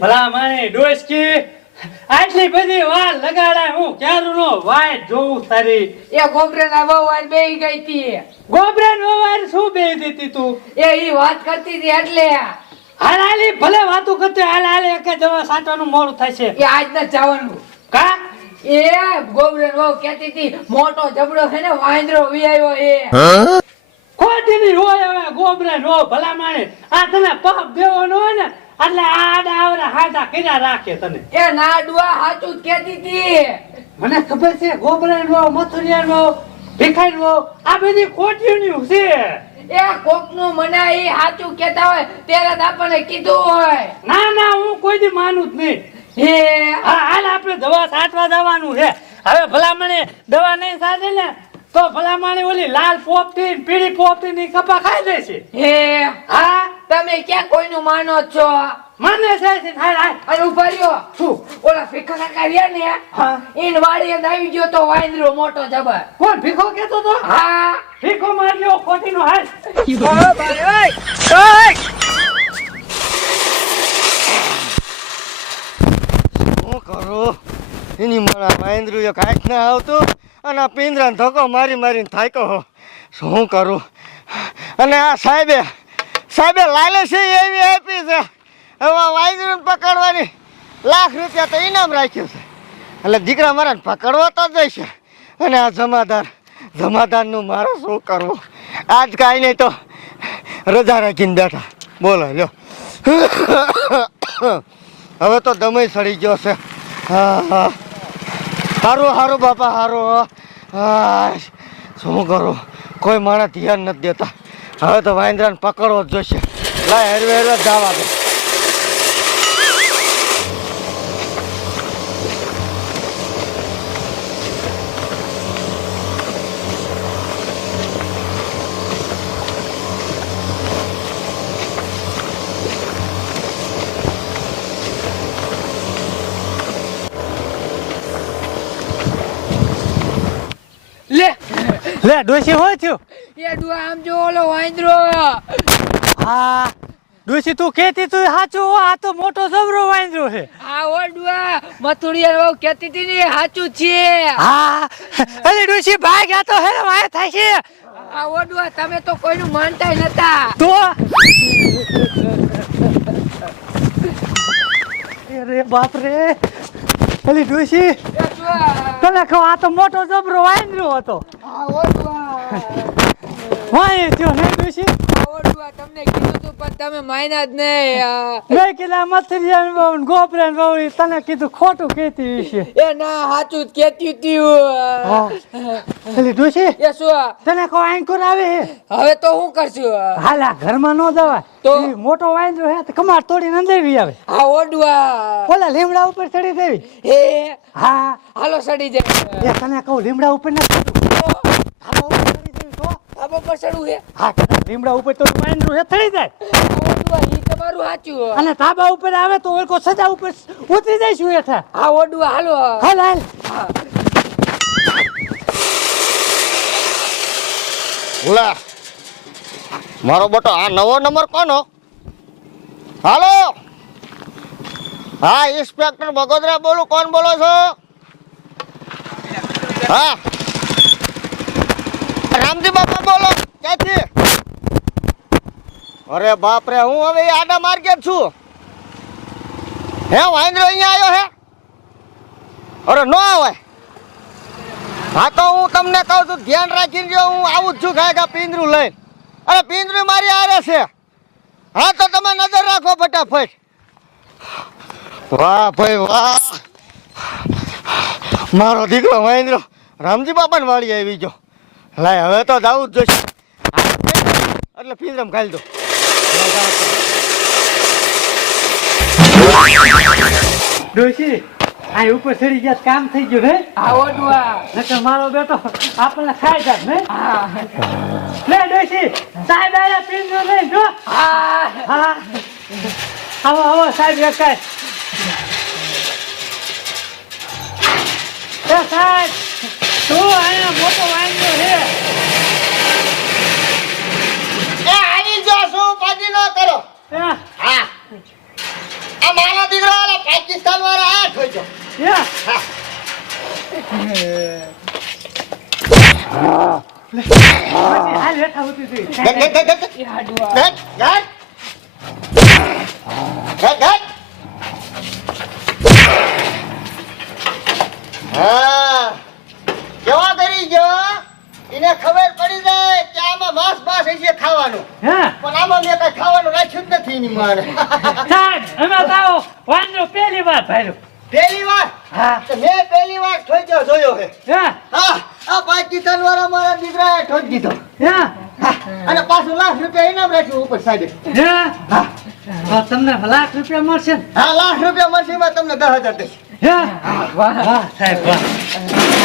ભલા માણે ડોસકી આટલી બધી વાર લગાડાય હું ક્યારું નો વાઈટ જોઉં તારી? એ ગોબરે ના બહુ વાર બેહી ગઈ તી. ગોબરે નો વાર શું બે દીધી તું? એ ઈ વાત કરતી હતી એટલે. હાલ હાલી ભલે વાતો કરતી હાલ હાલે એક જવા સાચવાનું મોડું થશે એ આજ ના જવાનું. કા? એ ગોબરે બહુ કેતી હતી મોટો જબડો છે ને વાંદરો વિયાયો એ ખોટી ની હોય હવે ગોબરે નો ભલા માણે આ તને પગ દેવો ન ને એટલે આ આડા આવડા હાડા કર્યા રાખે તને? એ નાડુઆ હાચું કેતી તી. મને ખબર છે ગોબરા નો મથુરિયા નો ભીખાઈ નો આ બધી ખોટીયું છે. એ કોકનું મને એ હાચું કેતા હોય ત્યારે જ આપણને કીધું હોય. ના ના હું કોઈ દી માનું જ નહીં. એ હાલ આપણે દવા સાચવા જવાનું છે. હવે ભલામણે દવા નહીં સાચે ને તો ભલામણે ઓલી લાલ પોપટી થી પીળી પોપટી ની કપા ખાઈ દેશે હે? હા તમે ક્યાં કોઈનું માનો છો? મને છે છે હાલ હાલ. અને ઊભા રહ્યો. શું? ઓલા ફીખા કાકા રહ્યા ને હા. ઈન વાડી અંદર આવી ગયો તો વાંદરો મોટો જબર. કોણ ભીખો કેતો તો? હા. ભીખો માર્યો ખોટી નો હાલ શું કરું? એની મારા વાંદરું એ કાંઈક ના આવતું અને આ પિંજરાને ધક્કો મારી મારીને થાક્યો. હો શું કરું? અને આ સાહેબે સાહેબે લાલે છે એવી આપી છે. હવે આ પકડવાની લાખ રૂપિયા તો ઇનામ રાખ્યું છે. એટલે દીકરા મારાને પકડવા તો જ છે અને આ જમાદાર, જમાદારનું મારે શું કરવું? આજ કાંઈ નહીં તો રજા રાખીને બેઠા. બોલો, લ્યો. હવે તો દમય સડી ગયો છે. હા હા. સારું સારું બાપા સારું હા, શું કરું? કોઈ માણસ ધ્યાન નથી દેતા. હવે તો વાંદરાને પકડવો જ જોઈશે લાય હરવે હરવે જવા દે. લે. લે ડોશી હોય થયું? એ ડુઆ આમ જો ઓલો વાંદરો. હા ડોશી તું કેતી તું સાચું આ તો મોટો જબરો વાંદરો છે. આ ઓ ડુઆ મથુરિયા બહુ કેતી હતી ને હાચું છે. હા. અરે ડોશી ભાગ ગયા તો હે વાય થાય છે. આ ઓ ડુઆ તમે તો કોઈનું માનતા નતા. તો? અરે બાપ રે. અલી ડુઆ. તને કહું આ તો મોટો જબરો વાંદરો હતો. આ ઓ ડુઆ. વાય થયો નહીં ડોશી આ તમને કીધું તું પણ તમે માયના જ નહીં. મેં કીધા મથરિયા બહુ તને કીધું ખોટું કહેતી એ ના સાચું જ કેતી હતી હા. અલી ડોશી એ શું તને કહું આંકુર આવે હવે તો હું કરશું હાલ આ ઘરમાં ન જવાય. તો? મોટો વાંદરો હે તો કમાર તોડીને અંદર બી આવે. આ ઓડવા ઓલા લીમડા ઉપર ચડી દેવી હે? હા. હાલો સડી જાય એ તને કહું લીમડા ઉપર ના ચડવું. ધાબા ઉપર ચડી દેવી તો પર સડવું હે હા લીમડા ઉપર તો વાંદરું હે થઈ જાય. ઈ તમારું સાચું અને ધાબા ઉપર આવે તો ઓળખો સજા ઉપર ઉતરી જઈશું હેઠા. આ ઓડવા હાલો હાલ. હાલ લા મારો બટો આ નવો નંબર કોનો? હાલો. હા ઇન્સ્પેક્ટર બગોદરા બોલું કોણ બોલો છો? હા. રામજી બાપા બોલો, ક્યાંથી? અરે બાપ રે, હું હવે આડા માર્કેટ છું. હે, વાંદરો અહીંયા આવ્યો હે? અરે નો આવે. હા તો હું તમને કહું છું, ધ્યાન રાખીને જો હું આવું જ છું ખાય પિંજરું લઈને. અરે પિંજરું મારી આરે છે. હા તો તમે નજર રાખો ફટાફટ. વાહ ભાઈ વાહ. મારો દીકરો મહેન્દ્ર રામજી બાપાને વાળી આવી ગયો. લાય હવે તો જવું જ જોઈશે. એટલે ફિલ્મ ખાલી દો. ડોશી આ ઉપર ચડી ગયા કામ થઈ ગયું હે? આવો ડુઆ. નકર મારો બેટો આપણને ખાઈ જાય ને હા. લે ડોશી સાહેબ આયા પિંજરો લઈ જો. હા. હા. આવો આવો સાહેબ એકાય એ સાહેબ તું અહીંયા મોટો વાંદરો છે? એ આવી જાઓ શું પાજી ન કરો. હા. આ મારા દીકરો હાલ હેઠા. ગટ, ગટ, ગટ, ગટ. એ હાડવા ગટ, ગટ. ગટ, ગટ. હા. એને ખબર પડી જાય કે આમાં માંસ બાસ છે ખાવાનું. હા? પણ આમાં મેં કઈ ખાવાનું રાખ્યું જ નથી એની માને સાહેબ અમે તો વાંદરો પહેલી વાર ભાર્યો. પહેલી વાર? હા. મેં પહેલી વાર ઠોક્યો જોયો હે. હા? આ પાંચ કિસાન વાળા મારા દીકરાએ ઠોકી દીધો. અને પાછું લાખ રૂપિયા ઇનામ રાખ્યું ઉપર સાઈડે. હા? તમને લાખ રૂપિયા મળશે હા લાખ રૂપિયા મળશે એમાં તમને દસ હજાર દઈશ. હા? વાહ સાહેબ વાહ.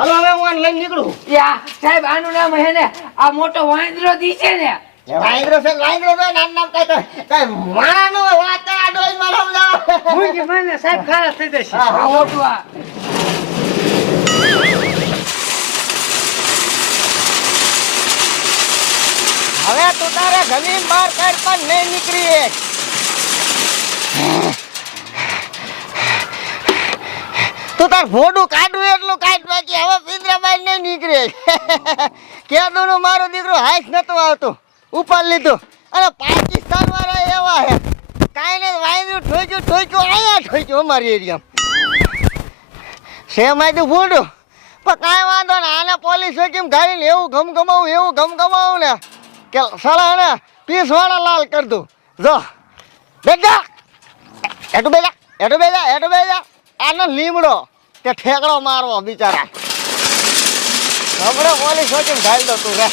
હાલો હવે હું આને લઈને નીકળું. યા સાહેબ આનું નામ હે ને આ મોટો વાંદરો દી છે ને. વાંદરો છે વાંદરો છે નામ નામ કઈ કઈ માણા નો વાત આ આડો જ મારો હું કે મને સાહેબ ખારા થઈ જશે. હા, મોટું આ. હવે તું તારે ઘણી માર કાઢ પણ નહીં નીકળી તું તાર ફોટું કાઢવું એટલું કાઢ બાકી. હવે પિંજરાબાઈ નહીં નીકળે. કેદું નું મારો દીકરો હાઈસ નતો આવતો. ઉપર લીધું. અને પાકિસ્તાન વાળા એવા હે. કાંઈ ને વાંદરું ઠોક્યું ઠોક્યું, અહીંયા ઠોક્યું અમારી એરિયામાં. શેમાં તું ફોટો પણ કાંઈ વાંધો ને આને પોલીસ કેમ ગાડીને એવું ગમગમાવું એવું ગમગમાવું ને કે સાળા ને પીસવાળા લાલ કરી દઉં. જો. બેટા એટું બેજા એટું બેજા એટું બેજા આનો લીમડો તે ઠેકડો મારવો બિચારા. હમણાં પોલીસ કેમ ગાડી દો તું રે.